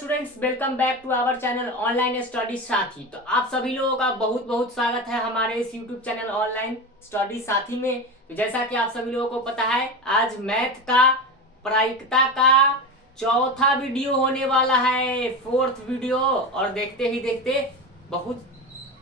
Students, welcome back to our channel online study Saathi. तो आप सभी लोगों का बहुत बहुत स्वागत है हमारे इस यूट्यूब चैनल ऑनलाइन स्टडी साथी में। तो जैसा कि आप सभी लोगों को पता है, आज मैथ का प्रायिकता का चौथा वीडियो होने वाला है, फोर्थ वीडियो। और देखते ही देखते बहुत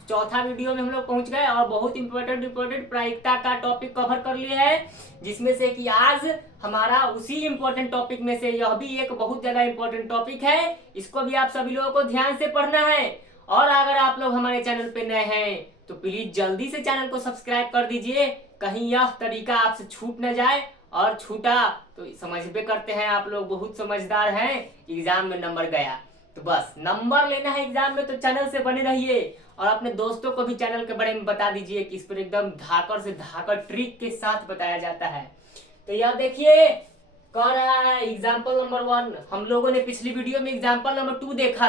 चौथा वीडियो में हम लोग पहुंच गए और बहुत इंपॉर्टेंट प्रायिकता का टॉपिक कवर कर लिए है, जिसमें से कि आज हमारा उसी इंपॉर्टेंट टॉपिक में से यह भी एक बहुत ज्यादा इंपॉर्टेंट टॉपिक है। इसको भी आप सभी लोगों को ध्यान से पढ़ना है। और अगर आप लोग हमारे चैनल पे नए हैं तो प्लीज जल्दी से चैनल को सब्सक्राइब कर दीजिए, कहीं यह तरीका आपसे छूट न जाए। और छूटा तो समझ पे करते हैं, आप लोग बहुत समझदार हैं, एग्जाम में नंबर गया तो बस नंबर लेना है एग्जाम में, तो चैनल से बने रहिए। और अपने दोस्तों को भी चैनल के बारे में बता दीजिए कि इस पर एकदम धाकड़ से धाकड़ ट्रिक के साथ बताया जाता है। तो यह देखिए कह रहा है एग्जाम्पल नंबर 1। हम लोगों ने पिछली वीडियो में एग्जाम्पल नंबर 2 देखा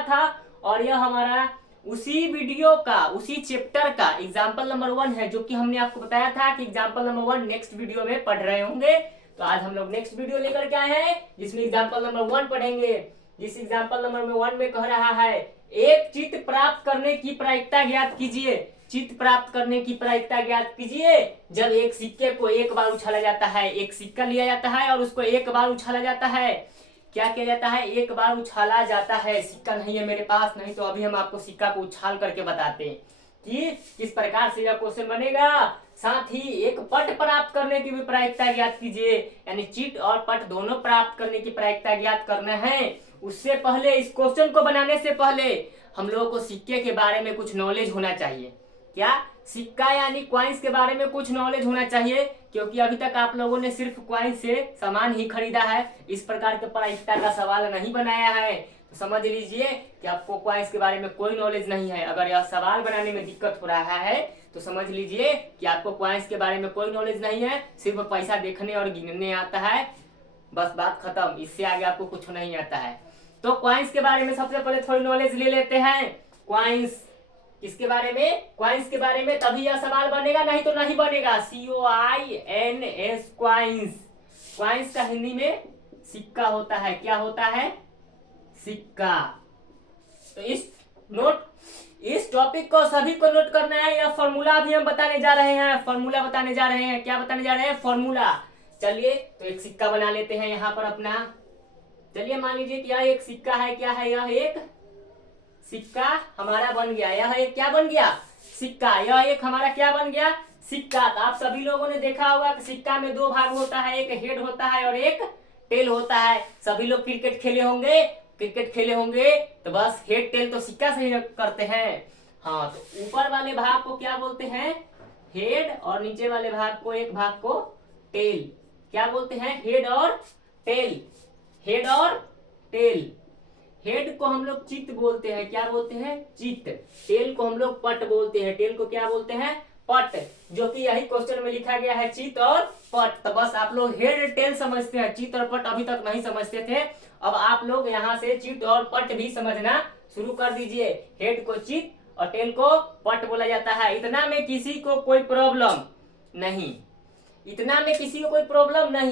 था और यह हमारा उसी वीडियो का उसी चैप्टर का एग्जाम्पल नंबर 1 है, जो कि हमने आपको बताया था कि एग्जाम्पल नंबर 1 नेक्स्ट वीडियो में पढ़ रहे होंगे। तो आज हम लोग नेक्स्ट वीडियो लेकर के आए हैं जिसमें एग्जाम्पल नंबर 1 पढ़ेंगे। जिस एग्जाम्पल नंबर 1 में कह रहा है, एक चित्त प्राप्त करने की प्रायिकता ज्ञात कीजिए। चित्त प्राप्त करने की प्रायिकता ज्ञात कीजिए जब एक सिक्के को एक बार उछाला जाता है। एक सिक्का लिया जाता है और उसको एक बार उछाला जाता है। क्या किया जाता है? एक बार उछाला जाता है। सिक्का नहीं है मेरे पास, नहीं तो अभी हम आपको सिक्का को उछाल करके बताते हैं कि किस प्रकार से यह क्वेश्चन बनेगा। साथ ही एक पट प्राप्त करने की भी प्रायिकता ज्ञात कीजिए, यानी चिट और पट दोनों प्राप्त करने की प्रायिकता ज्ञात करना है। उससे पहले, इस क्वेश्चन को बनाने से पहले हम लोगों को सिक्के के बारे में कुछ नॉलेज होना चाहिए। क्या? सिक्का यानी क्वाइंस के बारे में कुछ नॉलेज होना चाहिए, क्योंकि अभी तक आप लोगों ने सिर्फ क्वाइंस से सामान ही खरीदा है, इस प्रकार के प्रायिकता का सवाल नहीं बनाया है। तो समझ लीजिए कि आपको क्वाइंस के बारे में कोई नॉलेज नहीं है। अगर यह सवाल बनाने में दिक्कत हो रहा है तो समझ लीजिए कि आपको क्वाइंस के बारे में कोई नॉलेज नहीं है, सिर्फ पैसा देखने और गिनने आता है, बस बात खत्म। इससे आगे आपको कुछ नहीं आता है। तो क्वाइंस के बारे में सबसे पहले थोड़ी नॉलेज ले लेते हैं। क्वाइंस किसके बारे में? क्वाइंस के बारे में, तभी यह सवाल बनेगा, नहीं तो नहीं बनेगा। COINS coins. क्वाइंस का हिंदी में सिक्का होता है। क्या होता है? सिक्का। तो इस टॉपिक को सभी को नोट करना है। यह फॉर्मूला भी हम बताने जा रहे हैं। फॉर्मूला बताने जा रहे हैं। क्या बताने जा रहे हैं? फॉर्मूला। चलिए तो एक सिक्का बना लेते हैं यहाँ पर अपना। चलिए मान लीजिए कि यह एक सिक्का है। क्या है? यह एक सिक्का हमारा बन गया। यह एक क्या बन गया? सिक्का। यह एक हमारा क्या बन गया? सिक्का। तो आप सभी लोगों ने देखा होगा कि सिक्का में दो भाग होता है, एक हेड होता है और एक टेल होता है। सभी लोग क्रिकेट खेले होंगे तो बस हेड टेल तो सिक्का से ही करते हैं। हाँ, तो ऊपर वाले भाग को क्या बोलते हैं? हेड। और नीचे वाले भाग को, एक भाग को टेल। क्या बोलते हैं? हेड और टेल। हेड और टेल। हेड को हम लोग चित्त बोलते हैं। क्या बोलते हैं? चित्त। टेल को हम लोग पट बोलते हैं। टेल को क्या बोलते हैं? पट। जो कि यही क्वेश्चन में लिखा गया है, चित्त और पट। तो बस आप लोग हेड टेल समझते हैं, चित्त और पट अभी तक नहीं समझते थे। अब आप लोग यहाँ से चित्त और पट भी समझना शुरू कर दीजिए। हेड को चित्त और टेल को पट बोला जाता है। इतना में किसी को कोई प्रॉब्लम नहीं।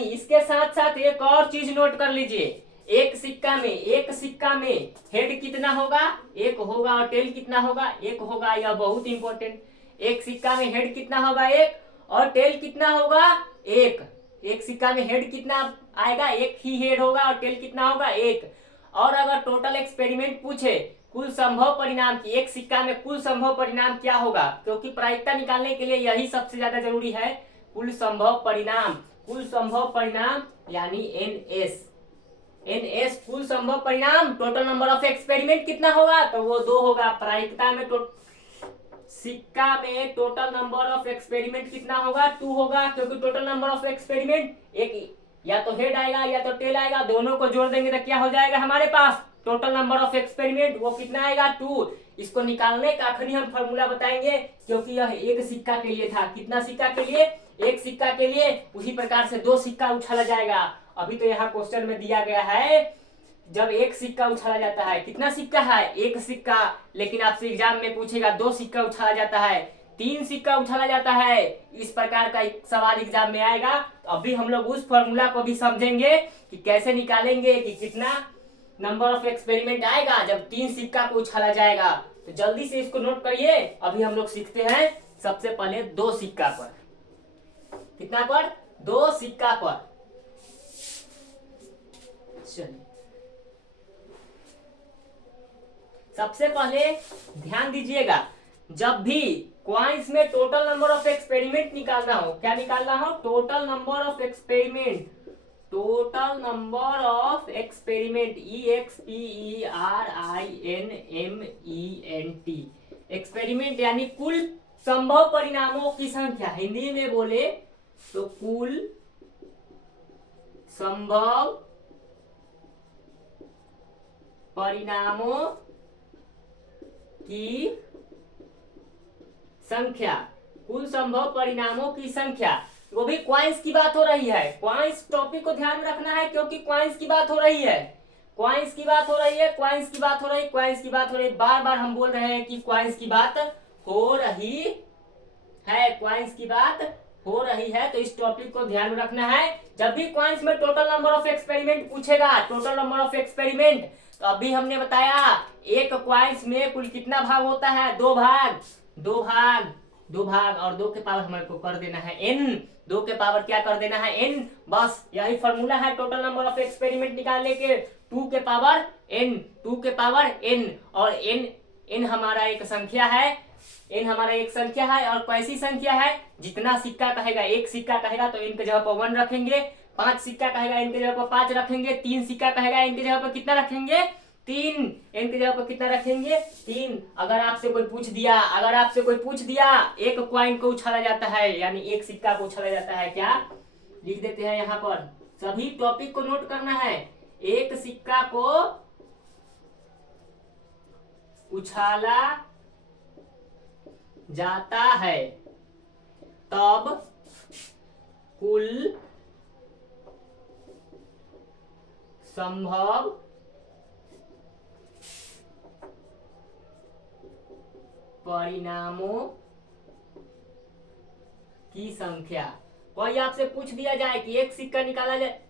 इसके साथ साथ एक और चीज नोट कर लीजिए। एक सिक्का में हेड कितना होगा? एक होगा। और टेल कितना होगा? एक होगा। यह बहुत इंपॉर्टेंट। एक सिक्का में हेड कितना होगा? एक। और टेल कितना होगा? एक। एक सिक्का में हेड कितना आएगा? एक ही हेड होगा। और टेल कितना होगा? एक। और अगर टोटल एक्सपेरिमेंट पूछे कुल संभव परिणाम की, एक सिक्का में कुल संभव परिणाम क्या होगा? क्योंकि प्रायिकता निकालने के लिए यही सबसे ज्यादा जरूरी है, कुल संभव परिणाम यानी NS कुल संभव परिणाम। टोटल नंबर ऑफ एक्सपेरिमेंट कितना होगा? तो वो 2 होगा। प्रायिकता में सिक्का में टोटल नंबर ऑफ एक्सपेरिमेंट कितना होगा? 2 होगा, क्योंकि टोटल नंबर ऑफ एक्सपेरिमेंट एक, या तो हेड आएगा या तो टेल आएगा, दोनों को जोड़ देंगे तो क्या हो जाएगा हमारे पास? Total number of experiment. वो कितना आएगा? 2। इसको निकालने का आखिरी हम फॉर्मूला बताएंगे, क्योंकि यह एक सिक्का के लिए था। कितना सिक्का के लिए? एक सिक्का के लिए। उसी प्रकार से 2 सिक्का उछाला जाएगा। अभी तो यहाँ क्वेश्चन में दिया गया है जब एक सिक्का उछाला जाता है। कितना सिक्का है? एक सिक्का। लेकिन आपसे एग्जाम में पूछेगा 2 सिक्का उछाला जाता है, 3 सिक्का उछाला जाता है, इस प्रकार का सवाल एग्जाम में आएगा। तो अभी हम लोग उस फॉर्मूला को भी समझेंगे कि कैसे निकालेंगे कि कितना नंबर ऑफ एक्सपेरिमेंट आएगा जब 3 सिक्का को उछाला जाएगा। तो जल्दी से इसको नोट करिए। अभी हम लोग सीखते हैं सबसे पहले 2 सिक्का पर। कितना पर? 2 सिक्का पर। चलिए सबसे पहले ध्यान दीजिएगा, जब भी क्वाइंस में टोटल नंबर ऑफ एक्सपेरिमेंट निकालना हो, क्या निकालना हो? Total number of experiment. Total number of experiment, EXPERINMENT। Experiment यानी कुल संभव परिणामों की संख्या। हिंदी में बोले तो कुल संभव परिणामों की संख्या। कुल संभव परिणामों की संख्या, वो भी क्वाइंस की बात हो रही है। क्वाइंस टॉपिक को ध्यान में रखना है क्योंकि क्वाइंस की बात हो रही है। क्वाइंस की बात हो रही है, क्वाइंस की बात हो रही है, क्वाइंस की बात हो रही है। बार बार हम बोल रहे हैं कि क्वाइंस की बात हो रही है, क्वाइंस की बात हो रही है। तो इस टॉपिक को ध्यान में रखना है। जब भी क्वाइंस में टोटल नंबर ऑफ एक्सपेरिमेंट पूछेगा, टोटल नंबर ऑफ एक्सपेरिमेंट, तो अभी हमने बताया एक क्वाइंस में कुल कितना भाग होता है? 2 भाग। 2 भाग, 2 भाग, और 2 के पावर हमारे को कर देना है n। 2 के पावर क्या कर देना है? n। बस यही फॉर्मूला है टोटल नंबर ऑफ एक्सपेरिमेंट निकालने के। 2 के पावर n, 2 के पावर n। और n हमारा एक संख्या है, n हमारा एक संख्या है। और कैसी संख्या है? जितना सिक्का कहेगा, 1 सिक्का कहेगा तो n के जगह पर 1 रखेंगे। 5 सिक्का कहेगा n के जगह पर 5 रखेंगे। 3 सिक्का कहेगा n के जगह पर कितना रखेंगे? 3। n के जगह पर कितना रखेंगे? 3। अगर आपसे कोई पूछ दिया, अगर आपसे कोई पूछ दिया एक क्वाइन को उछाला जाता है, यानी एक सिक्का को उछाला जाता है, क्या लिख देते हैं यहाँ पर? सभी टॉपिक को नोट करना है। एक सिक्का को उछाला जाता है तब कुल संभव परिणामों की संख्या। कोई आपसे पूछ दिया जाए कि एक सिक्का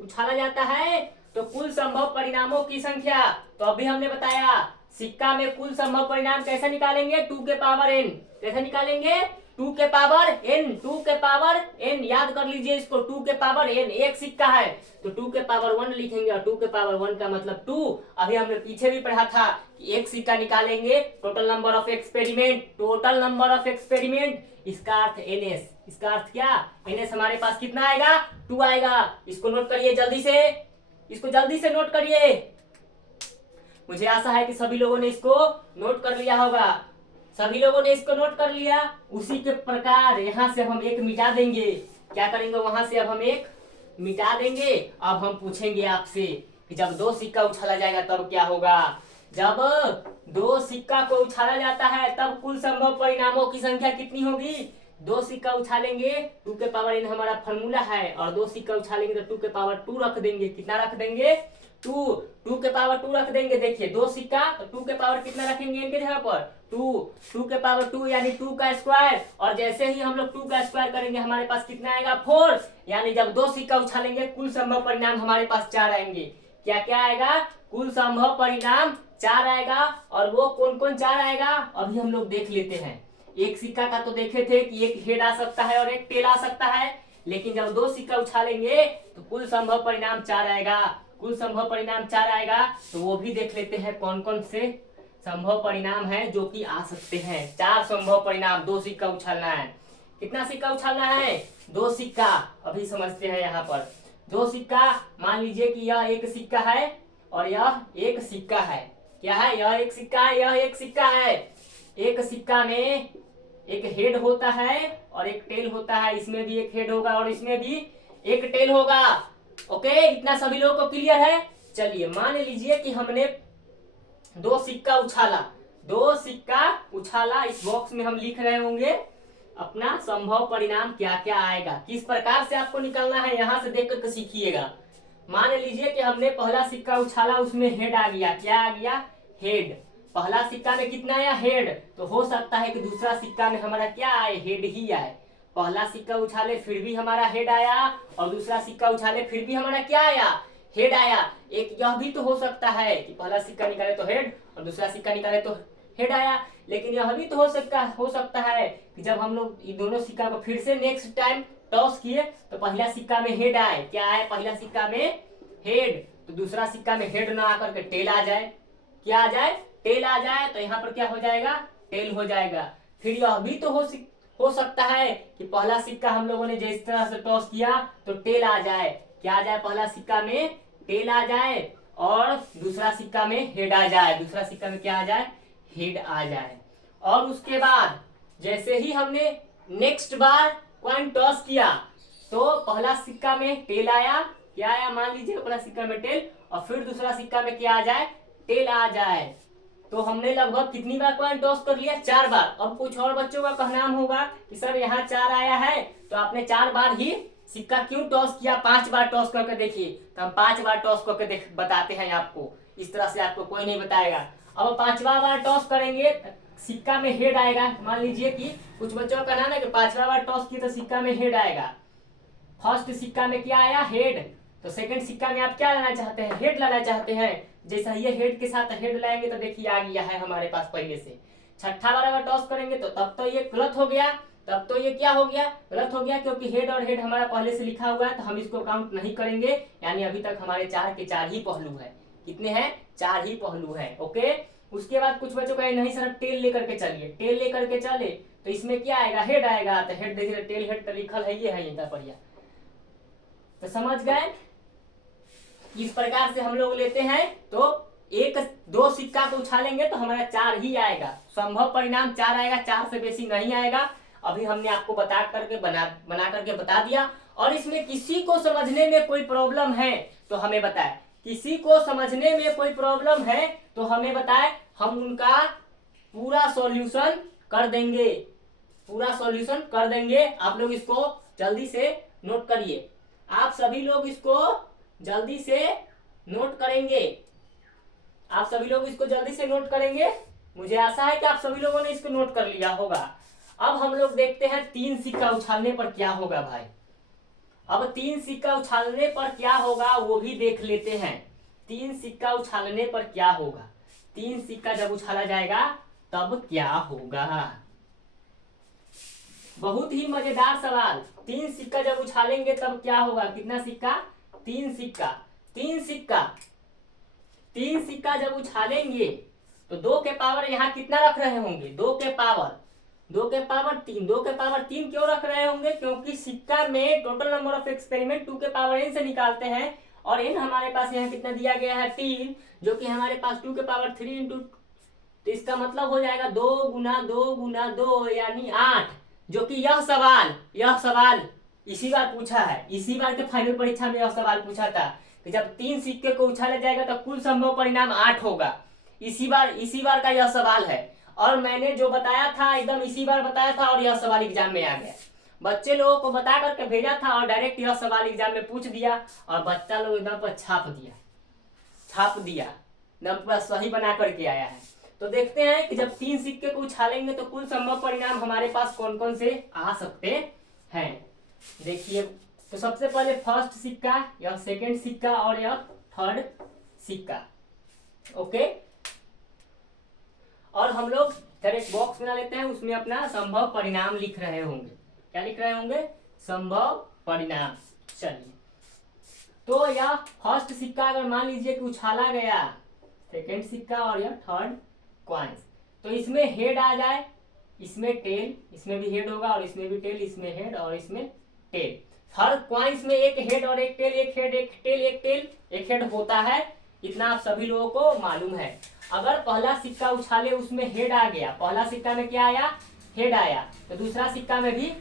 उछाला जाता है तो कुल संभव परिणामों की संख्या, तो अभी हमने बताया सिक्का में कुल संभव परिणाम कैसे निकालेंगे? 2 के पावर n। कैसे निकालेंगे? 2 के पावर n। 2 के पावर n, याद कर लीजिए इसको। 2 के पावर n, एक सिक्का है तो 2 के पावर 1 लिखेंगे। और 2 के पावर 1 का मतलब 2। अभी हमने पीछे भी पढ़ा था कि एक सिक्का निकालेंगे, total number of experiment. Total number of experiment, इसका अर्थ ns। इसका अर्थ क्या? ns हमारे पास कितना आएगा? 2 आएगा। इसको नोट करिए जल्दी से, इसको जल्दी से नोट करिए। मुझे आशा है कि सभी लोगों ने इसको नोट कर लिया होगा। सभी लोगों ने इसको नोट कर लिया। उसी के प्रकार यहाँ से हम एक मिटा देंगे। क्या करेंगे? वहां से अब हम एक मिटा देंगे। अब हम पूछेंगे आपसे कि जब 2 सिक्का उछाला जाएगा तब क्या होगा? जब 2 सिक्का को उछाला जाता है तब कुल संभव परिणामों की संख्या कितनी होगी? 2 सिक्का उछालेंगे, 2 के पावर n हमारा फॉर्मूला है, और 2 सिक्का उछालेंगे तो 2 के पावर 2 रख देंगे। कितना रख देंगे? 2 के पावर 2 रख देंगे। देखिए 2 सिक्का तो 2 के पावर कितना रखेंगे इनके जगह पर? 2 के पावर 2 यानी 2 का स्क्वायर। और जैसे ही हम लोग 2 का स्क्वायर करेंगे हमारे पास कितना आएगा? 4। यानी जब 2 सिक्का उछालेंगे कुल संभव परिणाम हमारे पास 4 आएंगे। क्या क्या आएगा? कुल संभव परिणाम 4 आएगा। और वो कौन कौन 4 आएगा अभी हम लोग देख लेते हैं। एक सिक्का का तो देखे थे कि एक हेड आ सकता है और एक टेल आ सकता है, लेकिन जब 2 सिक्का उछालेंगे तो कुल संभव परिणाम 4 आएगा। कुल संभव परिणाम 4 आएगा तो वो भी देख लेते हैं कौन कौन से संभव परिणाम है जो कि आ सकते हैं। 4 संभव परिणाम। 2 सिक्का उछालना है। कितना सिक्का उछालना है? 2 सिक्का। अभी समझते हैं यहाँ पर। 2 सिक्का, मान लीजिए कि यह एक सिक्का है और यह एक सिक्का है। क्या है? यह एक सिक्का है, यह एक सिक्का है। एक सिक्का में एक हेड होता है और एक टेल होता है। इसमें भी एक हेड होगा और इसमें भी एक टेल होगा। ओके, इतना सभी लोगों को क्लियर है? चलिए मान लीजिए कि हमने 2 सिक्का उछाला। 2 सिक्का उछाला। इस बॉक्स में हम लिख रहे होंगे अपना संभव परिणाम क्या क्या आएगा, किस प्रकार से आपको निकालना है, यहां से देख करके सीखिएगा। मान लीजिए कि हमने पहला सिक्का उछाला, उसमें हेड आ गया। क्या आ गया? हेड। पहला सिक्का में कितना आया? हेड। तो हो सकता है कि दूसरा सिक्का में हमारा क्या आए? हेड ही आए। पहला सिक्का उछाले फिर भी हमारा हेड आया और दूसरा सिक्का उछाले फिर भी हमारा क्या आया? हेड आया। एक यह भी तो हो सकता है कि पहला सिक्का निकाले तो हेड और दूसरा सिक्का निकाले तो हेड आया। लेकिन यह भी तो हो सकता है कि जब हम लोग ये दोनों सिक्का को फिर से नेक्स्ट टाइम टॉस किए तो पहला सिक्का में हेड आए। क्या आए? पहला सिक्का में हेड, तो दूसरा सिक्का में हेड ना आकर के टेल आ जाए। क्या आ जाए? टेल आ जाए। तो यहाँ पर क्या हो जाएगा? टेल हो जाएगा। फिर यह भी तो हो सकता है कि पहला सिक्का हम लोगों ने जिस तरह से टॉस किया तो टेल आ जाए। क्या आ जाए? पहला सिक्का में टेल आ जाए और दूसरा सिक्का में हेड आ जाए। दूसरा सिक्का में क्या आ जाए? हेड आ जाए। और उसके बाद जैसे ही हमने नेक्स्ट बार कॉइन टॉस किया तो पहला सिक्का में टेल आया। क्या आया? मान लीजिए पहला सिक्का में टेल और फिर दूसरा सिक्का में क्या आ जाए? टेल आ जाए। तो हमने लगभग कितनी बार कॉइन टॉस कर लिया? 4 बार। अब कुछ और बच्चों का कहना होगा कि सर यहाँ 4 आया है तो आपने 4 बार ही सिक्का क्यों टॉस किया? 5 बार टॉस करके देखिए। तो हम 5 बार टॉस करके बताते हैं आपको। इस तरह से आपको कोई नहीं बताएगा। अब 5वां बार टॉस करेंगे सिक्का में हेड आएगा। मान लीजिए कि कुछ बच्चों का कहना है कि 5वां बार टॉस किए तो सिक्का में हेड आएगा। फर्स्ट सिक्का में क्या आया? हेड। तो सेकंड सिक्का में आप क्या लाना चाहते हैं? हेड लाना चाहते हैं। जैसा ये हेड के साथ हेड लाएंगे तो देखिए आ गया है हमारे पास पहले से। 6ठा बार अगर टॉस करेंगे तो तब तो ये गलत हो गया। तब तो ये क्या हो गया? गलत हो गया, क्योंकि हेड और हेड हमारा पहले से लिखा हुआ है तो हम इसको काउंट नहीं करेंगे। यानी अभी तक हमारे 4 के 4 ही पहलू है। कितने हैं? 4 ही पहलू है। ओके। उसके बाद कुछ बच्चों का नहीं सर टेल लेकर के चलिए। टेल लेकर के चले तो इसमें क्या आएगा? हेड आएगा। तो हेड देखिए टेल हेड तो लिखल है, ये है इतना बढ़िया। तो समझ गए? इस प्रकार से हम लोग लेते हैं तो 1-2 सिक्का को उछालेंगे तो हमारा 4 ही आएगा। संभव परिणाम 4 आएगा, 4 से बेसी नहीं आएगा। अभी हमने आपको बना करके बता दिया। और इसमें किसी को समझने में कोई प्रॉब्लम है तो हमें बताए। किसी को समझने में कोई प्रॉब्लम है तो हमें बताए, हम उनका पूरा सॉल्यूशन कर देंगे। पूरा सॉल्यूशन कर देंगे। आप लोग इसको जल्दी से नोट करिए। आप सभी लोग इसको जल्दी से नोट करेंगे। आप सभी लोग इसको जल्दी से नोट करेंगे। मुझे आशा है कि आप सभी लोगों ने इसको नोट कर लिया होगा। अब हम लोग देखते हैं 3 सिक्का उछालने पर क्या होगा भाई। अब 3 सिक्का उछालने पर क्या होगा वो भी देख लेते हैं। 3 सिक्का उछालने पर क्या होगा? 3 सिक्का जब उछाला जाएगा तब क्या होगा? बहुत ही मजेदार सवाल। 3 सिक्का जब उछालेंगे तब क्या होगा? कितना सिक्का? 3 सिक्का। 3 सिक्का 3 सिक्का जब उछालेंगे तो 2 के पावर यहाँ कितना रख रहे होंगे? 2 के पावर 3। 2 के पावर 3 क्यों रख रहे होंगे? क्योंकि सिक्का में टोटल नंबर ऑफ एक्सपेरिमेंट 2 के पावर n से निकालते हैं और n हमारे पास यहाँ कितना दिया गया है? 3, जो कि हमारे पास 2 के पावर 3 इंटू, तो इसका मतलब हो जाएगा 2 गुना 2 गुना 2 यानी 8। जो कि यह सवाल इसी बार पूछा है। इसी बार के फाइनल परीक्षा में यह सवाल पूछा था कि जब 3 सिक्के को उछाला जाएगा तो कुल संभव परिणाम 8 होगा। इसी बार का यह सवाल है। और मैंने जो बताया था एकदम इसी बार बताया था और यह सवाल एग्जाम में आ गया। बच्चे लोगों को बता करके भेजा था और डायरेक्ट यह सवाल एग्जाम में पूछ दिया और बच्चा लोग एकदम पर छाप दिया एकदम पूरा सही बना करके आया है। तो देखते हैं कि जब 3 सिक्के को उछालेंगे तो कुल संभव परिणाम हमारे पास कौन कौन से आ सकते हैं। देखिए, तो सबसे पहले फर्स्ट सिक्का, यह सेकंड सिक्का और यह थर्ड सिक्का। ओके। और हम लोग डायरेक्ट बॉक्स बना लेते हैं, उसमें अपना संभव परिणाम लिख रहे होंगे। क्या लिख रहे होंगे? संभव परिणाम। चलिए, तो यह फर्स्ट सिक्का अगर मान लीजिए कि उछाला गया, सेकंड सिक्का और यह थर्ड कॉइन्स, तो इसमें हेड आ जाए, इसमें टेल, इसमें भी हेड होगा और इसमें भी टेल, इसमें हेड और इसमें टेल। हर कॉइन्स में एक हेड और एक टेल, एक हेड एक टेल, एक टेल एक हेड होता है। इतना आप सभी लोगों को मालूम है। अगर पहला सिक्का उछाले उसमें हेड आ गया, पहला सिक्का में क्या आया? हेड आया, तो दूसरा सिक्का में भी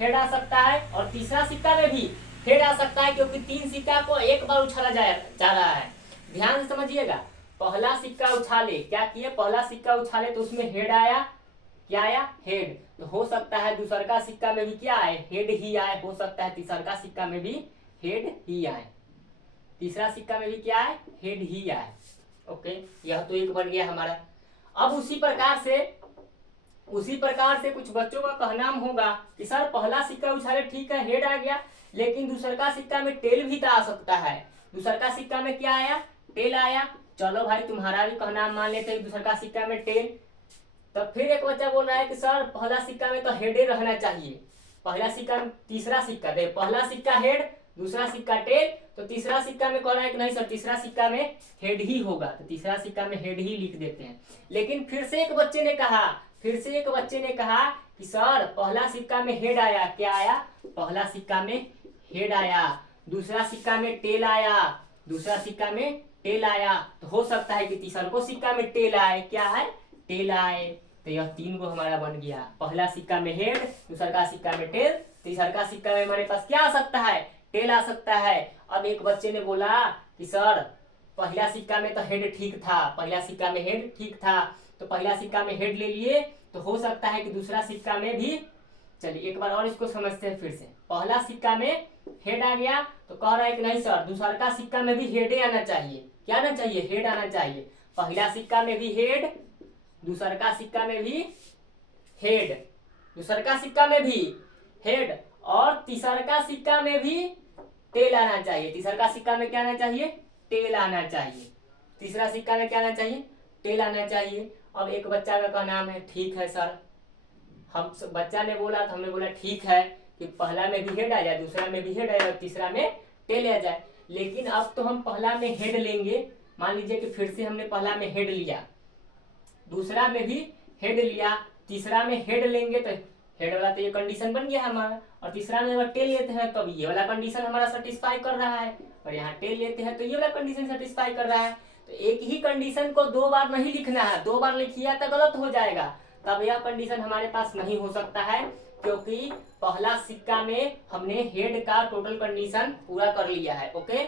हेड आ सकता है और तीसरा सिक्का में भी हेड आ सकता है, क्योंकि 3 सिक्का को एक बार उछाला जा रहा है। ध्यान से समझिएगा। पहला सिक्का उछाले, क्या किए? पहला सिक्का उछाले तो उसमें हेड आया। क्या आया? हेड। तो हो सकता है दूसरा सिक्का में भी क्या आए? हेड ही आए। हो सकता है तीसरा सिक्का में भी हेड ही आए। तीसरा सिक्का में भी क्या आए? हेड ही आए। ओके, यह तो एक बन गया हमारा। अब उसी प्रकार से कुछ बच्चों का कहना होगा कि सर पहला सिक्का उछाले ठीक है, हेड आ गया, लेकिन दूसरा सिक्का में टेल भी तो आ सकता है। दूसर का सिक्का में क्या आया, टेल आया। चलो भाई तुम्हारा भी कहना मान लेते हैं दूसर का सिक्का में टेल। तो फिर एक बच्चा बोल रहा है कि सर पहला सिक्का में तो हेड ही रहना चाहिए। पहला सिक्का, तीसरा सिक्का, देख पहला सिक्का हेड, दूसरा सिक्का टेल, तो तीसरा सिक्का में कह रहा है कि नहीं सर तीसरा सिक्का में हेड ही होगा, तो तीसरा सिक्का में हेड ही लिख देते हैं। लेकिन फिर से एक बच्चे ने कहा, कि सर पहला सिक्का में हेड आया, क्या आया, पहला सिक्का में हेड आया, दूसरा सिक्का में टेल आया, तो हो सकता है कि तीसरा को सिक्का में टेल आए, क्या है, टेल आए। तो यह 3 गो हमारा बन गया, पहला सिक्का में हेड, दूसरा का सिक्का में टेल, तीसरा का सिक्का में हमारे पास क्या आ सकता है, टेल आ सकता है। अब एक बच्चे ने बोला कि सर पहला सिक्का में तो हेड ठीक था, तो पहला सिक्का में हेड ले लिए, तो हो सकता है कि दूसरा सिक्का में भी, चलिए एक बार और इसको समझते हैं फिर से। पहला सिक्का में हेड आ गया, तो कह रहा है कि नहीं सर दूसरा का सिक्का में भी हेड आना चाहिए, क्या आना चाहिए, हेड आना चाहिए। पहला सिक्का में भी हेड, दूसरा का सिक्का में भी हेड, दूसरा का सिक्का में भी हेड, और तीसरा का सिक्का में भी टेल आना चाहिए। तीसरा का सिक्का में क्या आना चाहिए, टेल आना चाहिए। तीसरा सिक्का में क्या आना चाहिए, टेल आना चाहिए। अब एक बच्चा का नाम है, ठीक है सर, बच्चा ने बोला तो हमने बोला ठीक है कि पहला में भी हेड आ जाए, दूसरा में भी हेड आ जाए, तीसरा में टेल आ जाए। लेकिन अब तो हम पहला में हेड लेंगे, मान लीजिए कि फिर से हमने पहला में हेड लिया, दूसरा में भी हेड लिया, तीसरा में हेड लेंगे, तो हेड वाला तो ये कंडीशन बन गया हमारा, और तीसरा में अगर टेल लेते हैं तो अब ये वाला कंडीशन हमारा सेटिस्फाई कर रहा है, और यहाँ टेल लेते हैं तो ये वाला कंडीशन सेटिस्फाई कर रहा है। तो एक ही कंडीशन को 2 बार नहीं लिखना है, 2 बार लिखिए तो गलत हो जाएगा, तब यह कंडीशन हमारे पास नहीं हो सकता है, क्योंकि पहला सिक्का में हमने हेड का टोटल कंडीशन पूरा कर लिया है। ओके,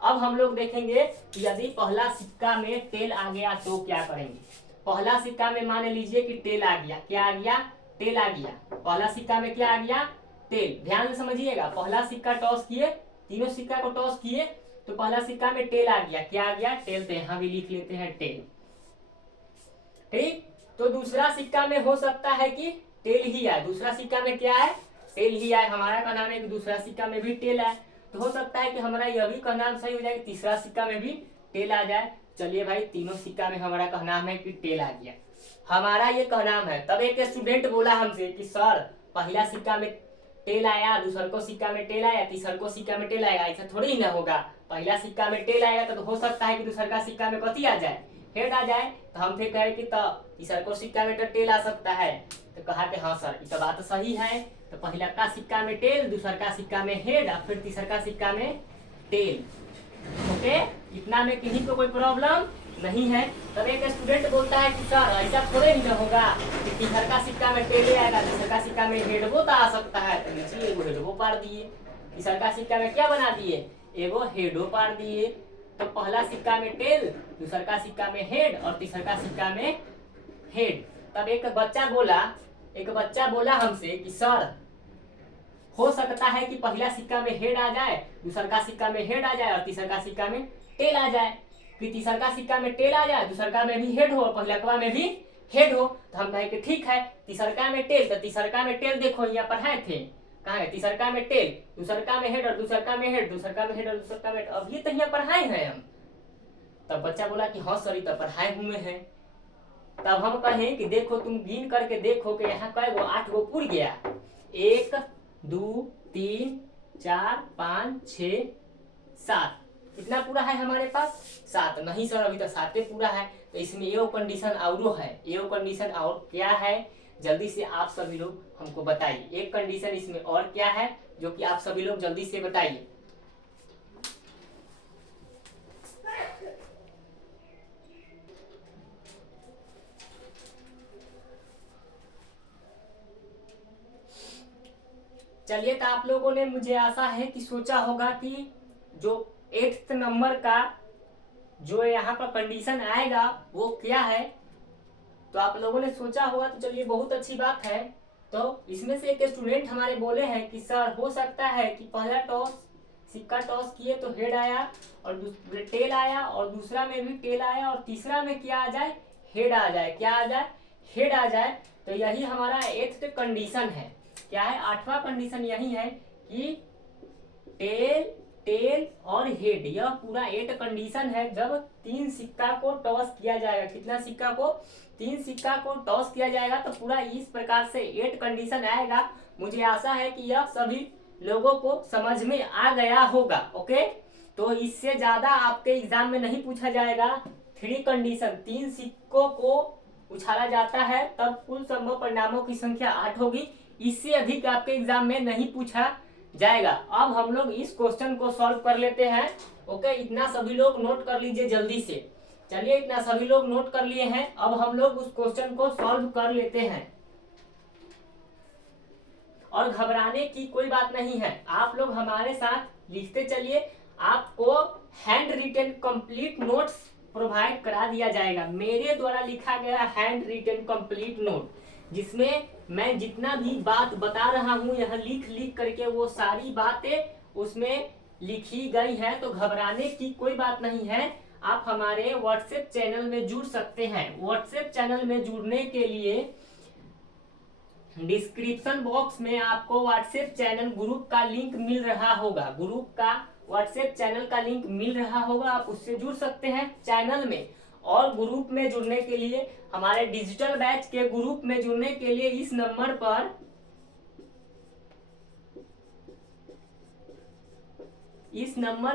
अब हम लोग देखेंगे कि यदि पहला सिक्का में टेल आ गया तो क्या करेंगे। पहला सिक्का में मान लीजिए कि टेल आ गया, क्या आ गया, टेल आ गया। पहला सिक्का में क्या आ गया, टेल। ध्यान से समझिएगा, पहला सिक्का टॉस किए, तीनों सिक्का को टॉस किए, तो पहला सिक्का में टेल आ गया, क्या आ गया, टेल। तो यहां भी लिख लेते हैं टेल, ठीक। तो दूसरा सिक्का में हो सकता है कि टेल ही आए, दूसरा सिक्का में क्या है, टेल ही आए। हमारा का नाम है कि दूसरा सिक्का में भी टेल आए, तो हो सकता है कि हमारा यह भी का नाम सही हो जाए, तीसरा सिक्का में भी टेल आ जाए। चलिए भाई, तीनों सिक्का में हमारा कहनाम है कि टेल आ गया, हमारा ये कहनाम है। तब एक स्टूडेंट बोला हमसे कि सर पहला सिक्का में टेल आया, दूसर को सिक्का में टेल आया, तीसर को सिक्का में टेल आएगा, ऐसा थोड़ी ही ना होगा। पहला सिक्का में टेल आएगा तो हो सकता है कि दूसर का सिक्का में कथी आ जाए, हेड आ जाए। तो हम फिर कहे कि तो तीसर को सिक्का में तो टेल आ सकता है, तो कहा कि हाँ सर ये तो बात सही है। तो पहला का सिक्का में टेल, दूसर का सिक्का में हेड, और फिर तीसर का सिक्का में टेल। ओके, इतना में किसी को कोई प्रॉब्लम नहीं है। तब एक स्टूडेंट बोलता है कि सर ऐसा थोड़े ही होगा कि तीसर का सिक्का में टेल आएगा, तीसर का सिक्का में हेडबो तो आ सकता है, तो नीचे एगो हेडबो पार दिए। तीसर का सिक्का में क्या बना दिए, एगो हेडो पार दिए। तो पहला सिक्का में टेल, दूसर का सिक्का में हेड, और तीसर का सिक्का में हेड। तब एक बच्चा बोला हमसे कि सर हो सकता है कि पहला सिक्का में हेड आ जाए, दूसर का सिक्का में हेड आ जाए, और तीसर का सिक्का में टेल आ जाए। फिर तीसर का सिक्का में टेल आ जाए, दूसर का में भी हेड हो, पहला में भी हेड हो। तो हम कहे कि ठीक है, तीसर का में टेल, तो तीसर का में टेल देखो यहाँ पढ़ाए थे, कहाँ है, तीसर का में टेल, दूसर का में हेड, और दूसर का में हेड, दूसर का में हेड, और दूसर का में हेड, अभी तो यहाँ पढ़ाए हैं हम। तब बच्चा बोला कि हाँ सर तो पढ़ाए हुए हैं। तब हम कहें कि देखो तुम गिन करके देखो कि यहाँ कै गो, 8 गो पूर गया, 1 2 3 4 5 6 7, इतना पूरा है हमारे पास, 7 नहीं सर अभी तो 7 पूरा है। तो इसमें ये कंडीशन और है, ये कंडीशन और क्या है, जल्दी से आप सभी लोग हमको बताइए। एक कंडीशन इसमें और क्या है जो कि आप सभी लोग जल्दी से बताइए। चलिए, तो आप लोगों ने, मुझे आशा है कि सोचा होगा कि जो 8th नंबर का जो यहाँ पर कंडीशन आएगा वो क्या है, तो आप लोगों ने सोचा होगा। तो चलिए, बहुत अच्छी बात है। तो इसमें से एक स्टूडेंट हमारे बोले हैं कि सर हो सकता है कि पहला सिक्का टॉस किए तो हेड आया, और टेल आया, और दूसरा में भी टेल आया, और तीसरा में क्या आ जाए, हेड आ जाए, क्या आ जाए, हेड आ जाए। तो यही हमारा 8th कंडीशन है। क्या है, 8वां कंडीशन यही है कि टेल टेल और हेड, यह पूरा 8 कंडीशन है जब 3 सिक्का को टॉस किया जाएगा। कितना सिक्का को? 3 सिक्का को टॉस किया जाएगा तो पूरा इस प्रकार से 8 कंडीशन आएगा। मुझे आशा है कि यह सभी लोगों को समझ में आ गया होगा। ओके, तो इससे ज्यादा आपके एग्जाम में नहीं पूछा जाएगा। 3 कंडीशन, 3 सिक्कों को उछाला जाता है तब कुल संभव परिणामों की संख्या 8 होगी। इससे अधिक आपके एग्जाम में नहीं पूछा जाएगा। अब हम लोग इस क्वेश्चन को सॉल्व कर लेते हैं। ओके, इतना सभी लोग नोट कर लीजिए जल्दी से। चलिए, इतना सभी लोग नोट कर लिए हैं। अब हम लोग उस क्वेश्चन को सॉल्व कर लेते हैं और घबराने की कोई बात नहीं है। आप लोग हमारे साथ लिखते चलिए। आपको hand written complete notes provide करा दिया जाएगा। मेरे द्वारा लिखा गया हैंड रिटन कंप्लीट नोट, जिसमें मैं जितना भी बात बता रहा हूं यह लिख लिख करके वो सारी बातें उसमें लिखी गई है। तो घबराने की कोई बात नहीं है। आप हमारे व्हाट्सएप चैनल में जुड़ सकते हैं। व्हाट्सएप चैनल में जुड़ने के लिए डिस्क्रिप्शन बॉक्स में आपको व्हाट्सएप चैनल ग्रुप का लिंक मिल रहा होगा। ग्रुप का व्हाट्सएप चैनल का लिंक मिल रहा होगा, आप उससे जुड़ सकते हैं चैनल में। और ग्रुप में जुड़ने के लिए, हमारे डिजिटल बैच के ग्रुप में जुड़ने के लिए इस नंबर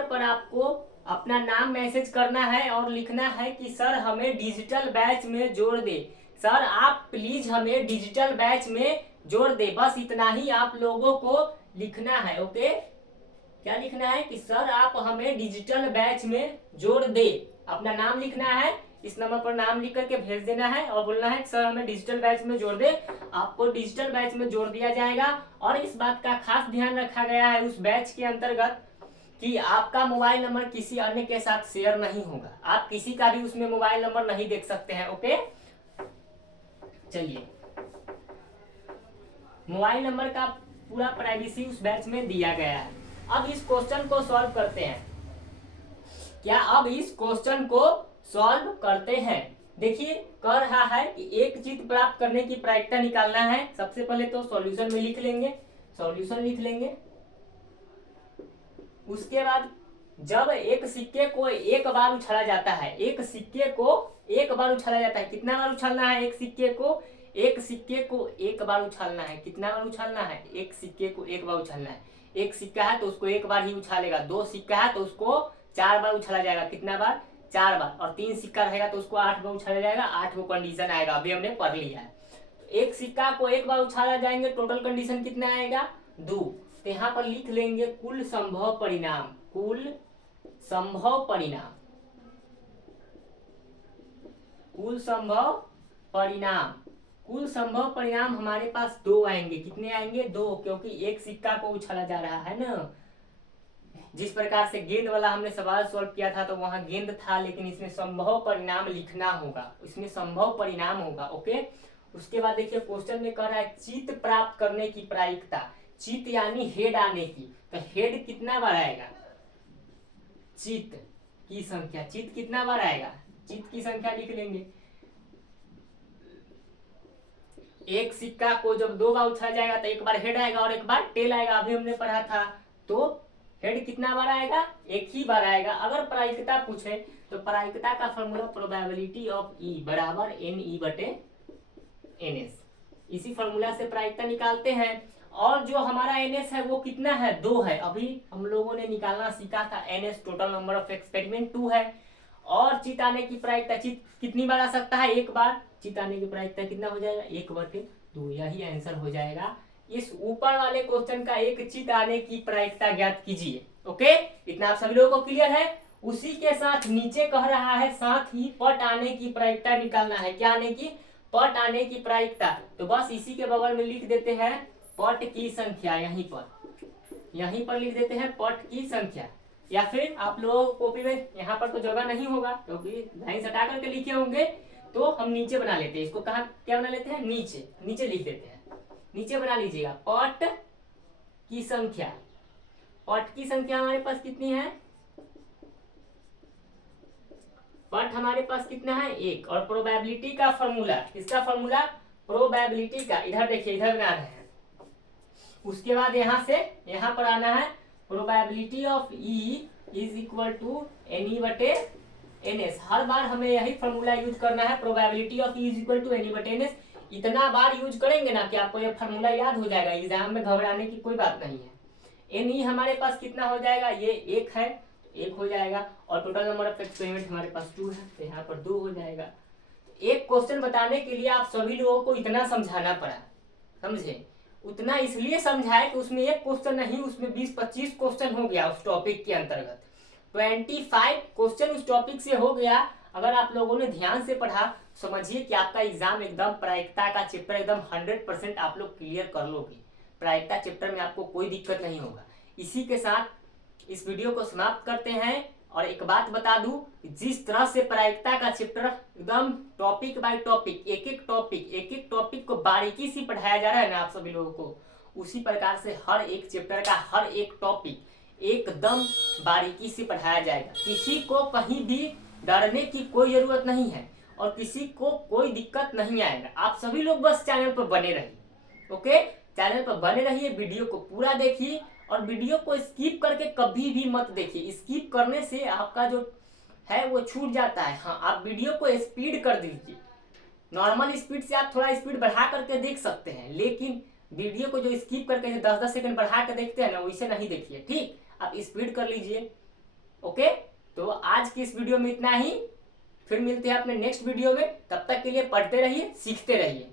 पर आपको अपना नाम मैसेज करना है और लिखना है कि सर हमें डिजिटल बैच में जोड़ दे। सर आप प्लीज हमें डिजिटल बैच में जोड़ दे। बस इतना ही आप लोगों को लिखना है। ओके, क्या लिखना है कि सर आप हमें डिजिटल बैच में जोड़ दे। अपना नाम लिखना है, इस नंबर पर नाम लिख करके भेज देना है और बोलना है सर हमें डिजिटल बैच में जोड़ दे। आपको डिजिटल बैच में जोड़ दिया जाएगा। और इस बात का खास ध्यान रखा गया है उस बैच के अंतर्गत कि आपका मोबाइल नंबर किसी अन्य के साथ शेयर नहीं होगा। आप किसी का भी उसमें मोबाइल नंबर नहीं देख सकते हैं। ओके, चलिए, मोबाइल नंबर का पूरा प्राइवेसी उस बैच में दिया गया है। अब इस क्वेश्चन को सॉल्व करते हैं। क्या अब इस क्वेश्चन को सॉल्व करते हैं? देखिए, कह रहा है कि एक चीज प्राप्त करने की प्रायिकता निकालना है। सबसे पहले तो सॉल्यूशन में लिख लेंगे, सॉल्यूशन लिख लेंगे। उसके बाद जब एक सिक्के को एक बार उछाला जाता है, एक सिक्के को एक बार उछाला जाता है, कितना बार उछालना है? एक सिक्के को एक बार उछालना है। कितना बार उछालना है? एक सिक्के को एक बार उछालना है। एक सिक्का है तो उसको एक बार ही उछालेगा। 2 सिक्का है तो उसको 4 बार उछाला जाएगा। कितना बार? 4 बार। और 3 सिक्का रहेगा तो उसको 8 बार उछाला जाएगा। 8 वो कंडीशन आएगा, अभी हमने पढ़ लिया है। तो एक सिक्का को एक बार उछाला जाएंगे, टोटल कंडीशन कितना आएगा? 2। तो यहाँ पर लिख लेंगे कुल संभव परिणाम। कुल संभव परिणाम, कुल संभव परिणाम, कुल संभव परिणाम हमारे पास 2 आएंगे। कितने आएंगे? 2, क्योंकि एक सिक्का को उछाला जा रहा है ना। जिस प्रकार से गेंद वाला हमने सवाल सॉल्व किया था तो वहां गेंद था, लेकिन इसमें संभव परिणाम लिखना होगा, इसमें संभव परिणाम होगा। ओके, उसके बाद देखिए क्वेश्चन में कह रहा है चित प्राप्त करने की प्रायिकता। चित यानी हेड आने की, तो हेड कितना बार आएगा? चित की संख्या, चित कितना बार आएगा? चित की संख्या लिख लेंगे। एक सिक्का को जब 2 बार उछाला जाएगा तो एक बार हेड आएगा और एक बार टेल आएगा, अभी हमने पढ़ा था। तो हेड कितना बार आएगा? एक ही बार आएगा। अगर प्रायिकता पूछे तो प्रायिकता का फॉर्मूला प्रोबेबिलिटी ऑफ ई बराबर NE/NS, इसी फॉर्मूला से प्रायिकता निकालते हैं। और जो हमारा NS है वो कितना है? 2 है। अभी हम लोगों ने निकालना सीखा था NS, total number of experiment 2 है। और चित आने की प्रायिकता, चित कितनी बार आ सकता है? एक बार। चित आने की प्रायिकता कितना हो जाएगा? 1/2, यही आंसर हो जाएगा। इस ऊपर वाले क्वेश्चन का एक चित आने की प्रायिकता ज्ञात कीजिए। ओके, इतना आप सभी लोगों को क्लियर है? उसी के साथ नीचे कह रहा है साथ ही पट आने की प्रायिकता निकालना है। क्या आने की? पट आने की प्रायिकता। तो बस इसी के बगल में लिख देते हैं पट की संख्या। यहीं पर लिख देते हैं पट की संख्या। या फिर आप लोग कॉपी में, यहाँ पर तो जगह नहीं होगा क्योंकि लाइन हटा करके लिखे होंगे, तो हम नीचे बना लेते हैं इसको। कहाँ क्या बना लेते हैं? नीचे, नीचे लिख देते हैं। नीचे बना लीजिएगा पट की संख्या। पट की संख्या हमारे पास कितनी है? पट हमारे पास कितना है? 1। और प्रोबेबिलिटी का फॉर्मूला, किसका फॉर्मूला? प्रोबेबिलिटी का। इधर देखिए, इधर बना रहे हैं। उसके बाद यहाँ से यहाँ पर आना है probability of E is equal to N E बटे एन एस। हर बार हमें यही फॉर्मूला यूज करना है, probability of E is equal to N E बटे एन एस। इतना बार यूज करेंगे ना कि आपको ये फॉर्मूला याद हो जाएगा, एग्जाम में घबराने की कोई बात नहीं है। एन ई हमारे पास कितना हो जाएगा, ये 1 है, 1 हो जाएगा, और टोटल नंबर ऑफ एक्सपेरिमेंट हमारे पास 2 है, तो यहाँ पर 2 हो जाएगा। तो एक क्वेश्चन बताने के लिए आप सभी लोगों को इतना समझाना पड़ा, समझे? उतना इसलिए समझाए कि उसमें एक क्वेश्चन नहीं, उसमें 20-25 क्वेश्चन हो गया उस टॉपिक के अंतर्गत। 25 क्वेश्चन उस टॉपिक से हो गया। अगर आप लोगों ने ध्यान से पढ़ा, समझिए कि आपका एग्जाम एकदम प्रायिकता का चैप्टर एकदम 100% आप लोग क्लियर कर लोगे। प्रायिकता चैप्टर में आपको कोई दिक्कत नहीं होगा। इसी के साथ इस वीडियो को समाप्त करते हैं। और एक बात बता दूं, जिस तरह से प्रायिकता का चैप्टर एकदम टॉपिक बाय टॉपिक, एक एक टॉपिक को बारीकी से पढ़ाया जा रहा है ना आप सभी लोगों को, उसी प्रकार से हर एक चैप्टर का हर एक टॉपिक एकदम बारीकी से पढ़ाया जाएगा। किसी को कहीं भी डरने की कोई जरूरत नहीं है और किसी को कोई दिक्कत नहीं आएगा। आप सभी लोग बस चैनल पर बने रहिए, ओके? चैनल पर बने रहिए, वीडियो को पूरा देखिए और वीडियो को स्किप करके कभी भी मत देखिए। स्किप करने से आपका जो है वो छूट जाता है। हाँ, आप वीडियो को स्पीड कर दीजिए। नॉर्मल स्पीड से आप थोड़ा स्पीड बढ़ा करके देख सकते हैं, लेकिन वीडियो को जो स्किप करके 10-10 सेकंड बढ़ा कर देखते हैं ना, वैसे नहीं देखिए, ठीक? आप स्पीड कर लीजिए, ओके? तो आज की इस वीडियो में इतना ही। फिर मिलते हैं अपने नेक्स्ट वीडियो में। तब तक के लिए पढ़ते रहिए, सीखते रहिए।